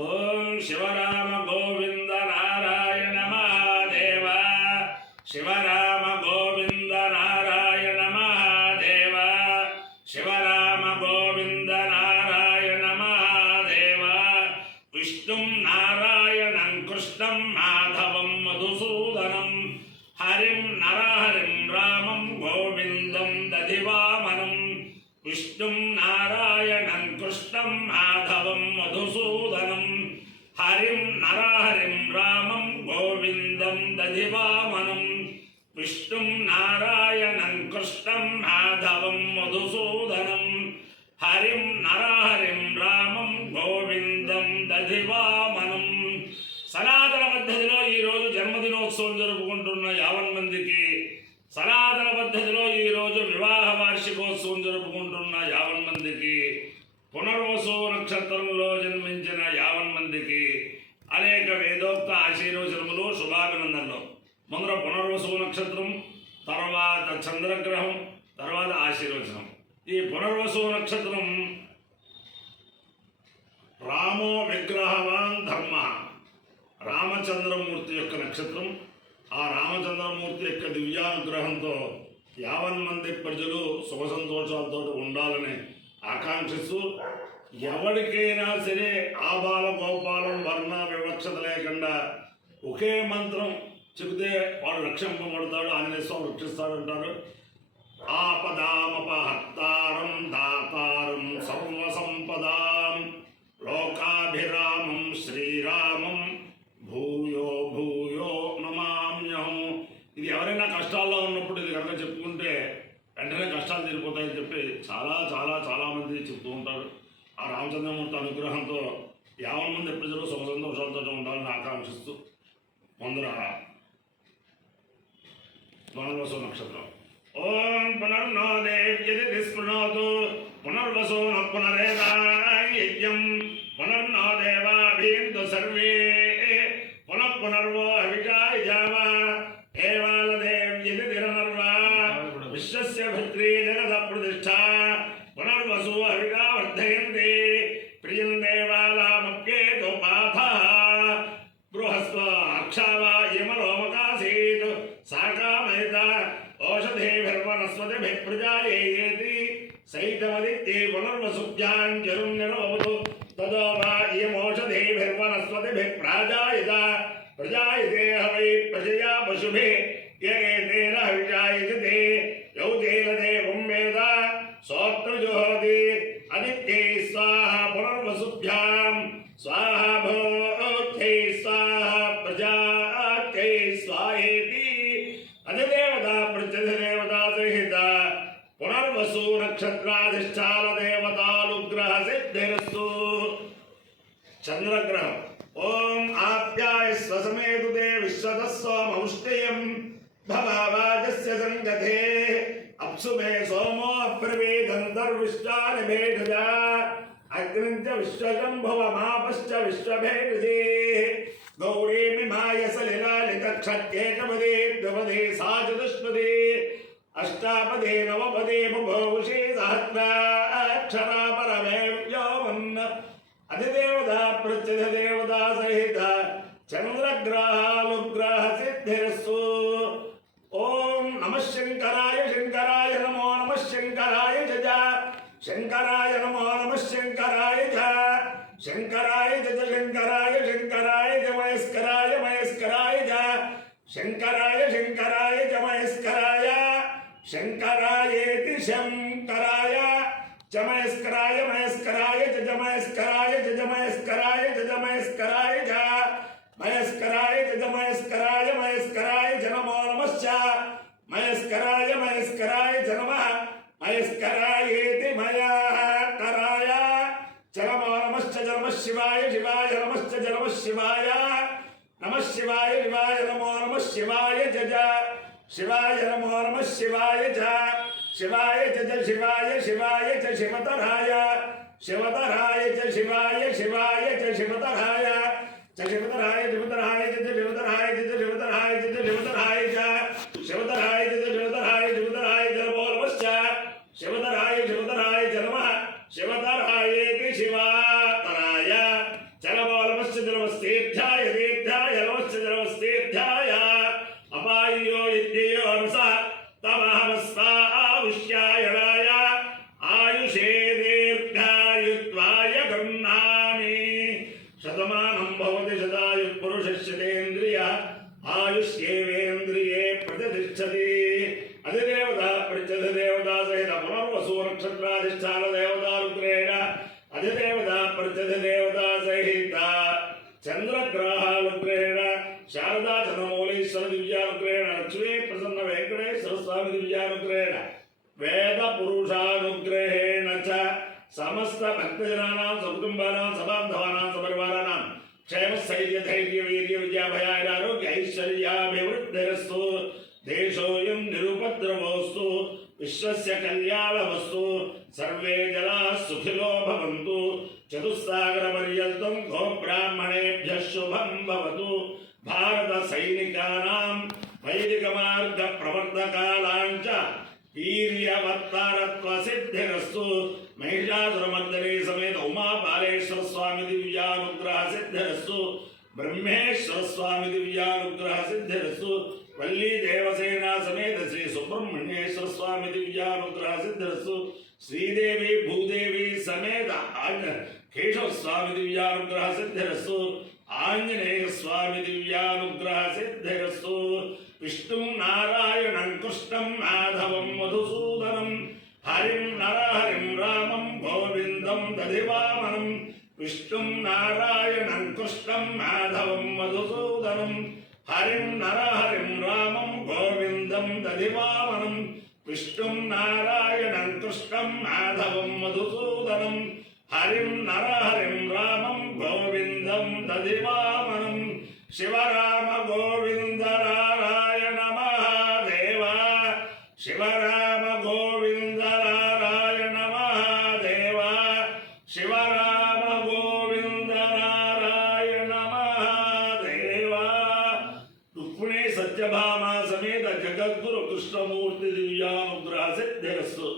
ఓం శివరామ గోవింద నారాయణ మహాదేవ శివరామ గోవింద నారాయణ మహాదేవ శివరామ గోవింద నారాయణ మహాదేవ విష్ణుం నారాయణం కృష్ణం మాధవం మధుసూదనం హరిం నరహరిం రామం గోవిందం దధివామనం విష్ణుం నారాయణం కృష్ణం మాధవం మధుసూదనం హరిం నరహరిం రామం గోవిందం దధివామనం విష్ణుం నారాయణం కృష్ణం మాధవం మధుసూదనం హరిం నరహరిం రామం గోవిందం దధివామనం. సనాతన పద్ధతిలో ఈరోజు జన్మదినోత్సవం జరుపుకుంటున్న 50 మందికి, సనాతన పద్ధతిలో ఈరోజు వివాహ వార్షికోత్సవం జరుపుకుంటున్న 50 మందికి, పునర్వసు నక్షత్రంలో జన్మించిన 50 మందికి అనేక వేదోక్త ఆశీర్వచనములు, శుభాభినందనలు. ముందర పునర్వసు నక్షత్రం, తర్వాత చంద్రగ్రహం, తర్వాత ఆశీర్వచనం. ఈ పునర్వసు నక్షత్రం రామో విగ్రహవాన్ ధర్మ, రామచంద్రమూర్తి యొక్క నక్షత్రం. ఆ రామచంద్రమూర్తి యొక్క దివ్యానుగ్రహంతో 50 మంది ప్రజలు సుఖ సంతోషాలతో ఉండాలని ఆకాంక్షిస్తూ, ఎవరికైనా సరే ఆబాల గోపాలం వర్ణ వివక్షత లేకుండా ఒకే మంత్రం చెబితే వాడు రక్షింపబడతాడు, ఆంజనేయ స్వామి రక్షిస్తాడంటారు. ఆపదామపహర్తారం దాతారం సర్వసంపదాం లోకాభిరామం శ్రీరామం భూయో భూయో నమామ్యహం. ఇది ఎవరైనా కష్టాల్లో ఉన్నప్పుడు ఇది కనుక చెప్పుకుంటే వెంటనే కష్టాలు తీరిపోతాయని చెప్పి చాలా మంది చెప్తూ ఉంటారు. ఆ రామచంద్రమూర్తి అనుగ్రహంతో 50 మంది ప్రజలు సుఖ సంతోషాలతో ఉండాలని ఆకాంక్షిస్తూ ముందర పునర్వసు నక్షత్రం. ఓం పునర్నో దేవ్యది స్పృణోతు పునర్వసు పునరేదాయజ్ఞం పునర్నో దేవాభీందు సర్వే పునర్వో హవిషాయ దేవాలదేవ్యది నిరనర్వా విశ్వస్య భద్రీ జగద ప్రతిష్ఠా పునర్వసు హవిషా వర్ధయంతి ప్రియం దేవాలామప్యేతో పాథ బృహస్వ అక్షావా యమలోమకాసీత్ సాకామయత ఓషధేభిర్వనస్పతిభిః ప్రజాయేతి సైతమదిత్యే పునర్వసుభ్యాం జరుణ్యరోవతు తదో వా ఇయమోషధేభిర్వనస్పతిభిః ప్రాజాయత ప్రజాయతే హవై ప్రజయా పశుభిః ఏతేన హవిషాయతే యౌతేన దేవం వేద సోత్రజుహోతి అదిత్యై స్వాహ పునర్వసుభ్యాం స్వాహ భూత్యై స్వాహ ప్రజాత్యై స్వాహేతి అధిదేవతా ప్రత్యధిదేవతా సహిత పునర్వసు నక్షత్రాధిష్టాన దేవతానుగ్రహ సిద్ధిరస్తు. చంద్రగ్రహం. ఓం ఆప్యాయస్వ సమేతుతే విశ్వతస్సోమౌష్ట్యం భవావాజస్య సంగతే అప్సు మే సోమో అప్రవేదంతర్విశ్వాని భేషజ అగ్నించ విశ్వశంభువమాపశ్చ విశ్వభేషజే గౌరీమిమాయ సలిలాలితక్షత్యేకపదే ద్విపదే సా చతుష్పదే అష్టాపదే నవపదే బుభూషి సహస్రాక్షరా పరమే వ్యోమన్ అధిదేవతా ప్రత్యధిదేవతా సహిత చంద్రగ్రహానుగ్రహ సిద్ధిరస్తు. ఓం నమః శంకరాయ శంకరాయ నమో నమః శంకరాయ జజ శంకరాయ నమో నమః శంకరాయ జ శంకరాయ జజ శంకరాయ శంకరాయ జ మహేశ్వరాయ మహేశ్వరాయ జ శంకరాయ శంకరాయ జ మహేశ్వరాయ శంకరాయేతి శంకరాయ జ మహేశ్వరాయ మహేశ్వరాయ జ మహేశ్వరాయ జ మహేశ్వరాయ జ మహేశ్వరాయ జ మహేశ్వరాయ జ మహేశ్వరాయ మహేశ్వరాయ జ నమో నమశ్చ మహేశ్వరాయ మహేశ్వరాయ జ నమః మహేశ్వరాయేతి మయాకరాయ చ నమో నమశ్చ జ నమః శివాయ శివాయ నమశ్చ జ నమః శివాయ నమః శివాయ శివాయ నమో నమః శివాయ జ శివాయ నమో నమః శివాయ జ శివాయ జ శివాయ శివాయ చ శివతరాయ శివతరాయ చ శివాయ శివాయ చ శివతరాయ చ శివతరాయ శివతరాయ చ శివతరాయ చ శివతరాయ చ శివతరాయ చ శివతరాయ చ శివతరాయ శివతరాయ చ నమో నమశ్చ శివతరాయ శివతరాయ చ నమః శివతరాయేతి శివాతరాయ చ నమో పృచ్చతి దేవతా సహిత చంద్రగ్రహానుగ్రహేణ శారదా చంద్రమౌళీశ్వర దివ్యానుగ్రహేణ లక్ష్మీ ప్రసన్న వెంకటేశ్వర స్వామి దివ్యానుగ్రహేణ వేద పురుషానుగ్రహేణ చ సమస్త భక్తజనానాం సకుటుంబానాం సబాంధవానాం సపరివారానాం క్షేమ స్థైర్య ధైర్య వీర్య విద్యాభయారోగ్య ఐశ్వర్యాభివృద్ధిరస్తు దేశోయం నిరుపద్రవోస్తు విశ్వస్య కళ్యాణమస్తు సర్వే జనాః సుఖినో భవంతు చతుస్సాగర పర్యంతం గోబ్రాహ్మణేభ్యః శుభం భవతు భారత సైనికానాం వైదిక మార్గ ప్రవర్తకానాం చ వీర్యవత్తారత్వ సిద్ధిరస్తు మహిషాసురమర్దనే సమేత ఉమాబాలేశ్వర స్వామి దివ్యానుగ్రహ సిద్ధిరస్తు బ్రహ్మేశ్వర స్వామి దివ్యానుగ్రహ సిద్ధిరస్తు వల్లీ దేవసేనా సమేత శ్రీ సుబ్రహ్మణ్యేశ్వర స్వామి దివ్యానుగ్రహ సిద్ధిరస్తు శ్రీదేవి భూదేవి సమేత కేశవ స్వామి దివ్యానుగ్రహ సిద్ధిరస్తు ఆంజనేయ స్వామి దివ్యానుగ్రహ సిద్ధిరస్తు విష్ణుం నారాయణం కృష్ణం మాధవం మధుసూదనం హరిం నరహరిం రామం గోవిందం దధివామనం విష్ణుం నారాయణం కృష్ణం మాధవం మధుసూదనం హరిం నరహరిం రామం గోవిందం దధివామనం విష్ణుం నారాయణం కృష్ణం మాధవం మధుసూదనం హరిం నరహరిం రామం గోవిందం దధివామనం శివరామ గోవింద నారాయణ మహాదేవ శివరామ గోవింద నారాయణ మహాదేవ శివరామ గోవింద నారాయణ మహాదేవ రుక్మిణీ సత్యభామ సమేత జగద్గురు కృష్ణమూర్తి దివ్యానుగ్రహ సిద్ధిరస్తు